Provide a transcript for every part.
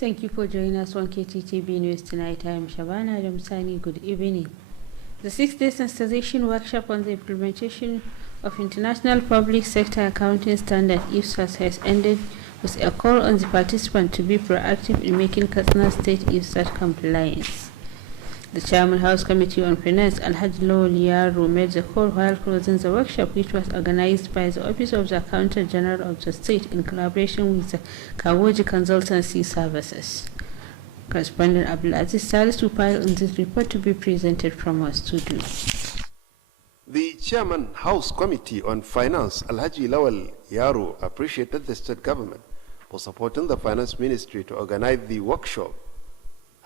Thank you for joining us on Kttv News tonight. I am Shabana Ramsani. Good evening. The 6-day sensitization workshop on the implementation of International Public Sector Accounting Standard IFSAS has ended with a call on the participants to be proactive in making Katsina State IFSAS compliance. The Chairman House Committee on Finance, Alhaji Lawal Yaro, made the call while closing the workshop, which was organized by the Office of the Accountant General of the State in collaboration with the Kawoji Consultancy Services. Correspondent Abdulaziz Salisu filed on this report to be presented from our studio. The Chairman House Committee on Finance, Alhaji Lawal Yaro, appreciated the state government for supporting the Finance Ministry to organize the workshop.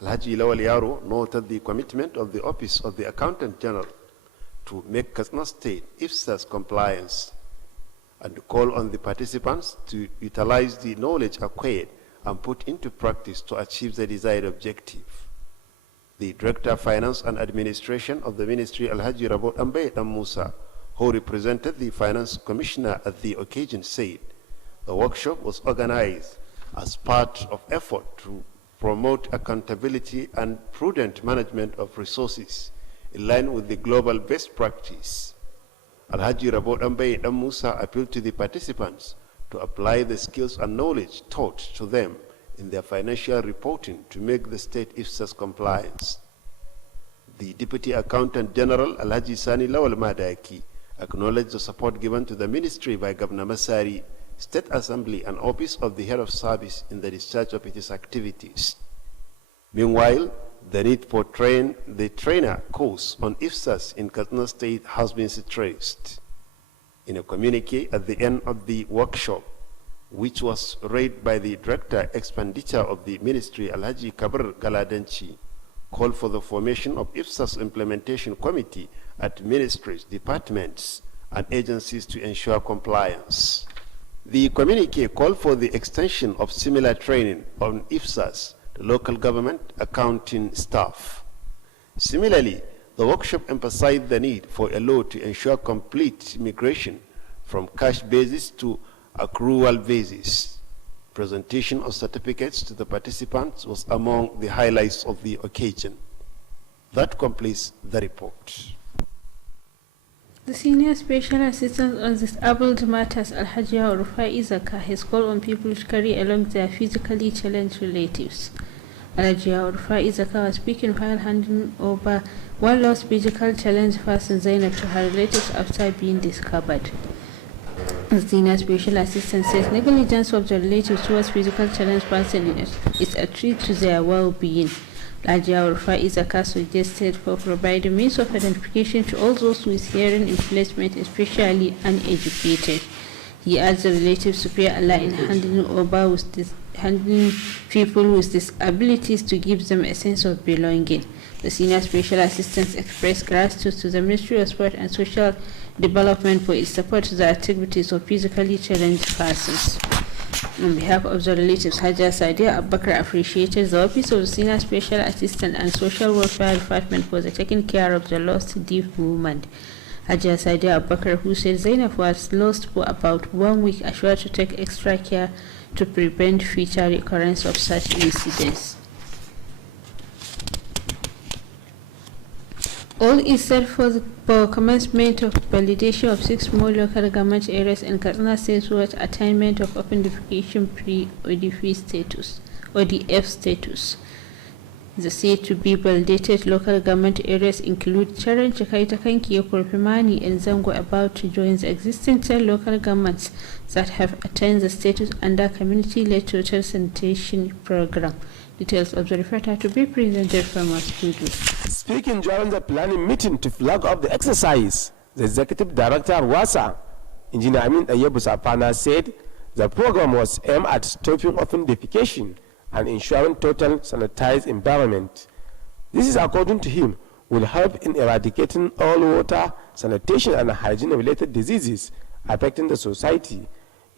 Alhaji Lawal Yaro noted the commitment of the Office of the Accountant General to make Katsina State IFSAS compliance and call on the participants to utilize the knowledge acquired and put into practice to achieve the desired objective. The Director of Finance and Administration of the Ministry, Alhaji Rabot Ambe Musa, who represented the Finance Commissioner at the occasion, said the workshop was organized as part of effort to promote accountability and prudent management of resources in line with the global best practice. Alhaji Rabot Ambe Musa appealed to the participants to apply the skills and knowledge taught to them in their financial reporting to make the state IFSAS compliance. The Deputy Accountant General, Alhaji Sani Lawal Madaki, acknowledged the support given to the ministry by Governor Masari, State Assembly, and Office of the Head of Service in the discharge of its activities. Meanwhile, the need for the trainer course on IFSAS in Katsina State has been stressed. In a communique at the end of the workshop, which was read by the Director Expenditure of the Ministry, Alhaji Kabir Galadanchi, called for the formation of IFSAS Implementation Committee at ministries, departments, and agencies to ensure compliance. The communique called for the extension of similar training on IFSAS to local government accounting staff. Similarly, the workshop emphasized the need for a law to ensure complete migration from cash basis to accrual basis. Presentation of certificates to the participants was among the highlights of the occasion. That completes the report. The Senior Special Assistant on Disabled Matters, Alhaji Rufai Izaka, has called on people to carry along their physically challenged relatives. Alhaji Rufai Izaka was speaking while handing over one lost physical challenged person, Zainab, to her relatives after being discovered. The Senior Special Assistant says negligence of the relatives towards physical challenged person is a threat to their well-being. Alhaji Rufai Izaka suggested for providing means of identification to all those with hearing impairment, especially uneducated. He asked the relatives to pray Allah in handling people with disabilities to give them a sense of belonging. The Senior Special Assistant expressed gratitude to the Ministry of Sport and Social Development for its support to the activities of physically challenged persons. On behalf of the relatives, Hajia Sadia Abubakar appreciated the Office of the Senior Special Assistant and Social Welfare Department for the taking care of the lost deaf woman. Hajia Sadia Abubakar, who said Zainab was lost for about 1 week, assured to take extra care to prevent future recurrence of such incidents. All is set for commencement of validation of 6 more local government areas in Katsina State towards attainment of open defecation pre-ODF status, ODF status. The said to be validated local government areas include Charan, Chakaita, Kanki, Korpimani, and Zango, about to join the existing 10 local governments that have attained the status under Community-led Total Sanitation Program. Details of the report are to be presented from our studio. Speaking during the planning meeting to flag off the exercise, the executive director of WASA, Engineer Amin Ayebusapana, said the program was aimed at stopping open defecation and ensuring total sanitized environment. This is, according to him, will help in eradicating all water, sanitation and hygiene-related diseases affecting the society.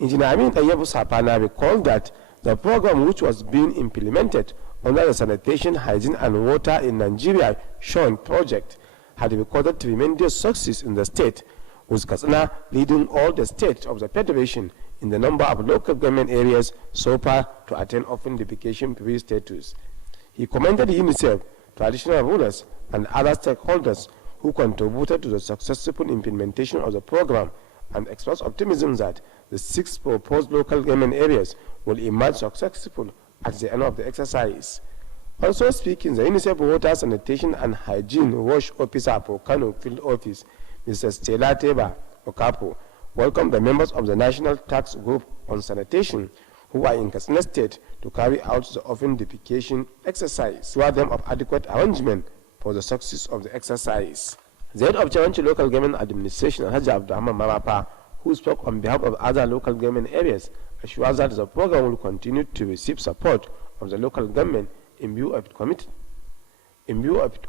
Engineer Amin Ayebusapana recalled that the program, which was being implemented under the Sanitation, Hygiene and Water in Nigeria SHON project, had recorded tremendous success in the state, with Katsina leading all the states of the Federation in the number of local government areas so far to attain open defecation-free status. He commended UNICEF, traditional rulers, and other stakeholders who contributed to the successful implementation of the program, and expressed optimism that the 6 proposed local government areas will emerge successful at the end of the exercise. Also speaking, the UNICEF Water, Sanitation and Hygiene Wash Officer for Kano Field Office, Mr. Stella Teba Okapo, welcomed the members of the National Task Group on Sanitation who are in Katsina State to carry out the open defecation exercise, assure them of adequate arrangement for the success of the exercise. The head of Chawanchi Local Government Administration, Haji Abdurrahman Marapa, who spoke on behalf of other local government areas, assures that the program will continue to receive support from the local government in view of its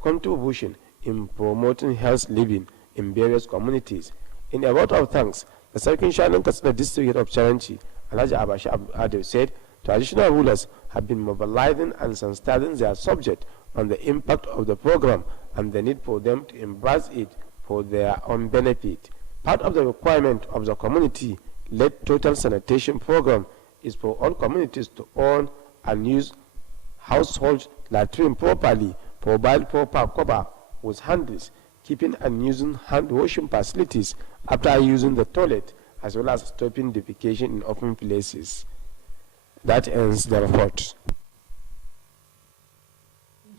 contribution in promoting health living in various communities. In a vote of thanks, the Sarkin Shannon Katsina District Head of Chawanchi, Alhaji Abashi Abdul, said traditional rulers have been mobilizing and sensitizing their subject on the impact of the program and the need for them to embrace it for their own benefit. Part of the requirement of the community-led total sanitation program is for all communities to own and use household latrine properly, provide proper cover with handles, keeping and using hand washing facilities after using the toilet, as well as stopping defecation in open places. That ends the report.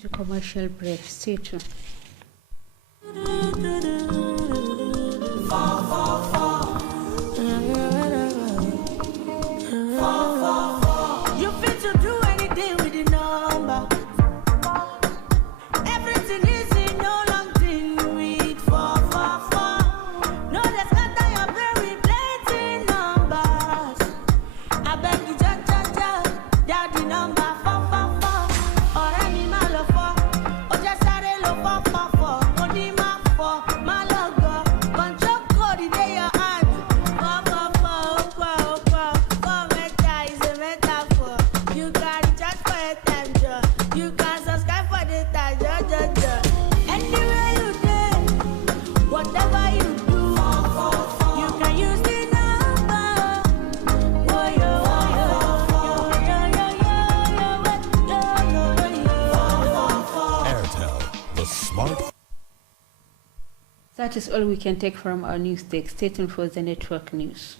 To commercial break, stay tuned. You fit to do anything with the number. Everything is in no long thing with 444. No, they scatter your brain with plenty numbers. I beg you, that the number 444. Or any mal of 4. Or just a low 444. Only my 4. My logo. Control code in your hand. 444. For meta is a metaphor. You can recharge for a time, you can subscribe for the time, anywhere you go, whatever you do, you can use the number. Airtel, the smart. That is all we can take from our news desk. Stay tuned for the network news.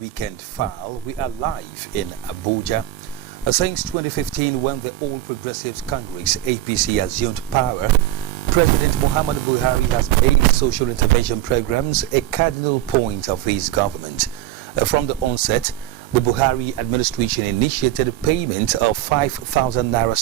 Weekend file, we are live in Abuja. Since 2015, when the All Progressives Congress APC assumed power, President Muhammadu Buhari has made social intervention programs a cardinal point of his government. From the onset, the Buhari administration initiated payment of 5,000 naira